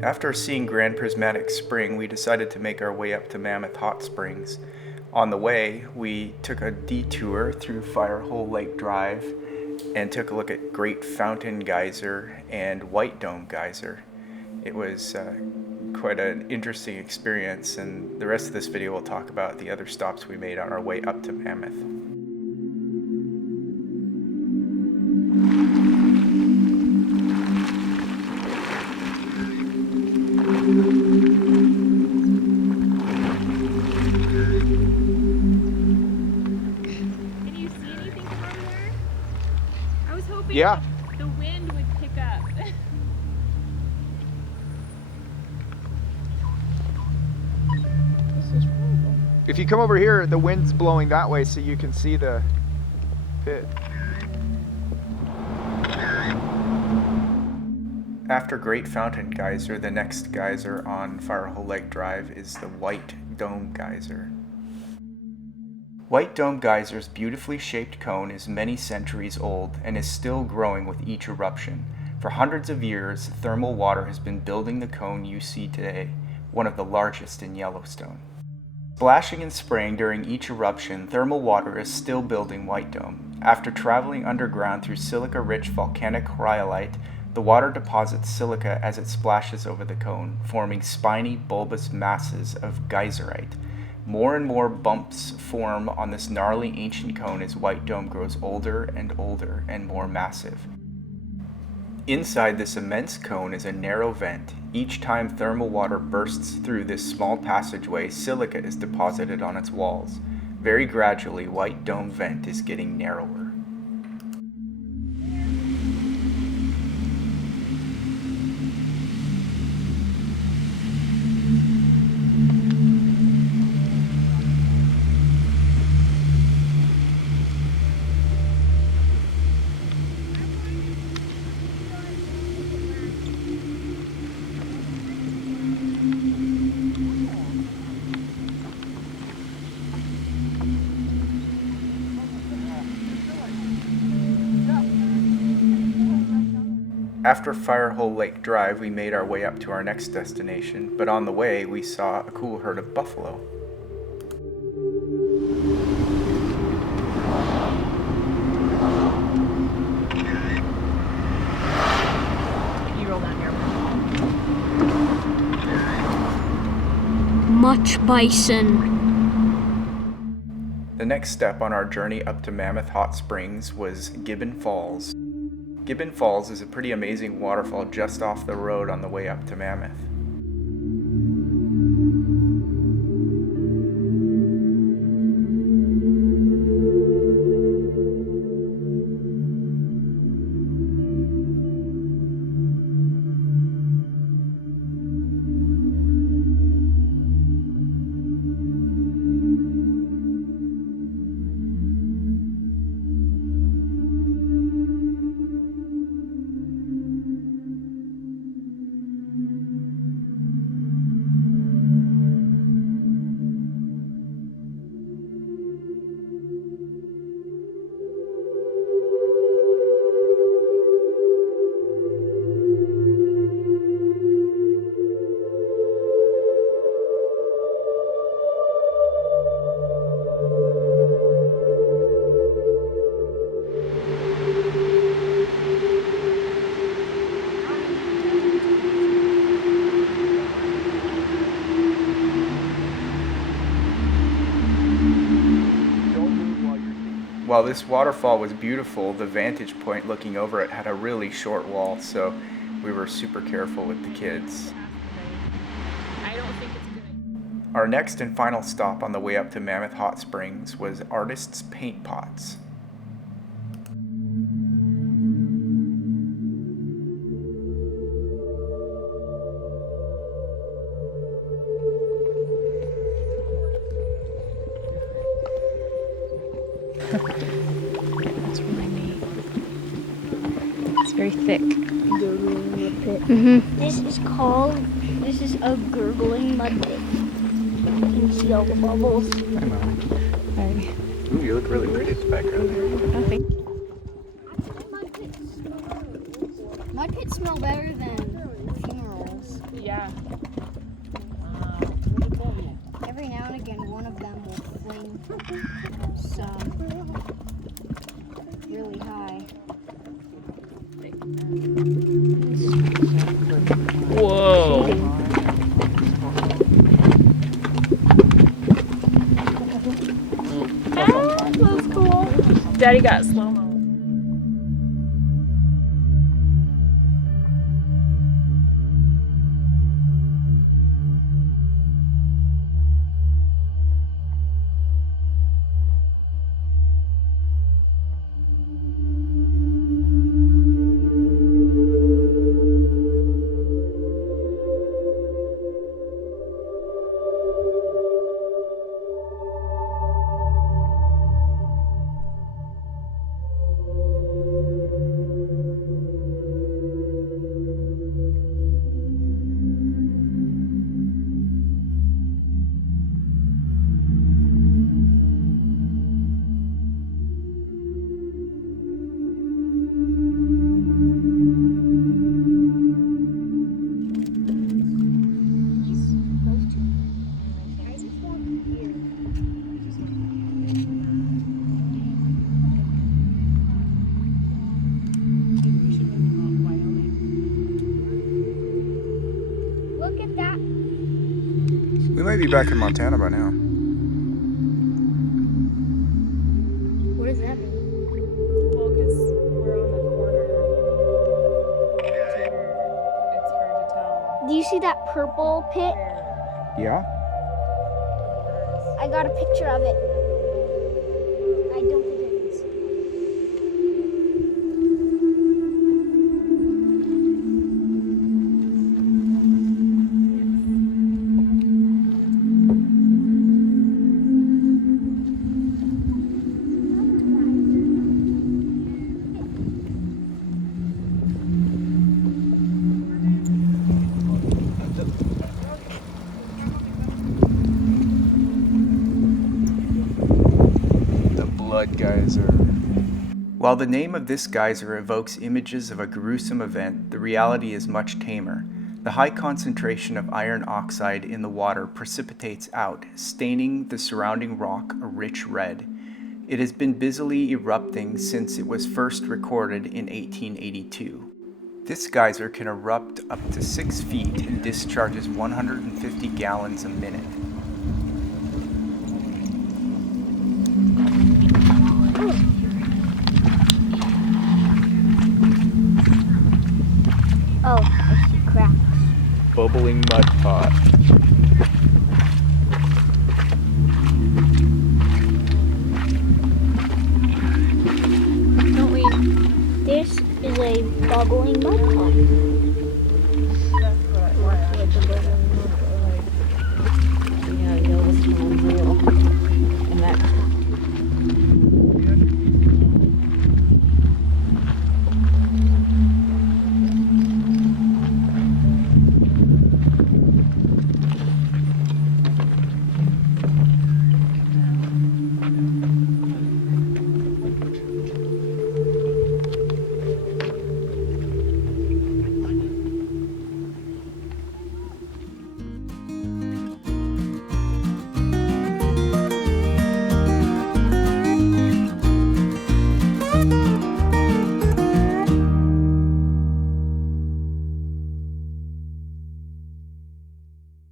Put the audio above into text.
After seeing Grand Prismatic Spring, we decided to make our way up to Mammoth Hot Springs. On the way, we took a detour through Firehole Lake Drive and took a look at Great Fountain Geyser and White Dome Geyser. It was quite an interesting experience, and the rest of this video will talk about the other stops we made on our way up to Mammoth. Yeah. The wind would pick up. If you come over here, the wind's blowing that way so you can see the pit. After Great Fountain Geyser, the next geyser on Firehole Lake Drive is the White Dome Geyser. White Dome Geyser's beautifully shaped cone is many centuries old and is still growing with each eruption. For hundreds of years, thermal water has been building the cone you see today, one of the largest in Yellowstone. Splashing and spraying during each eruption, thermal water is still building White Dome. After traveling underground through silica-rich volcanic rhyolite, the water deposits silica as it splashes over the cone, forming spiny, bulbous masses of geyserite. More and more bumps form on this gnarly ancient cone as White Dome grows older and more massive. Inside this immense cone is a narrow vent. Each time thermal water bursts through this small passageway, silica is deposited on its walls. Very gradually, White Dome vent is getting narrower. After Firehole Lake Drive, we made our way up to our next destination, but on the way we saw a cool herd of buffalo. Can you roll down here? Much bison. The next step on our journey up to Mammoth Hot Springs was Gibbon Falls. Gibbon Falls is a pretty amazing waterfall just off the road on the way up to Mammoth. While this waterfall was beautiful, the vantage point looking over it had a really short wall, so we were super careful with the kids. I don't think it's good. Our next and final stop on the way up to Mammoth Hot Springs was Artists Paintpots. That's really neat. It's very thick. This is a gurgling mud pit. You can see all the bubbles. Hi, Mom. Hi. Ooh, you look really pretty in the background there. Oh, thank you. Mud pits smell better than funerals. Yeah. getting some really high. Whoa. That's cool. Daddy got slow-mo. Look at that. We might be back in Montana by now. What does that mean? Well, because we're on the corner to where it's hard to tell Do you see that purple pit? where Yeah? I got a picture of it. I don't think it is. The Blood Geyser. While the name of this geyser evokes images of a gruesome event, the reality is much tamer. The high concentration of iron oxide in the water precipitates out, staining the surrounding rock a rich red. It has been busily erupting since it was first recorded in 1882. This geyser can erupt up to 6 feet and discharges 150 gallons a minute. Oh, I see cracks. Bubbling mud pot. don't we? This is a bubbling mud pot.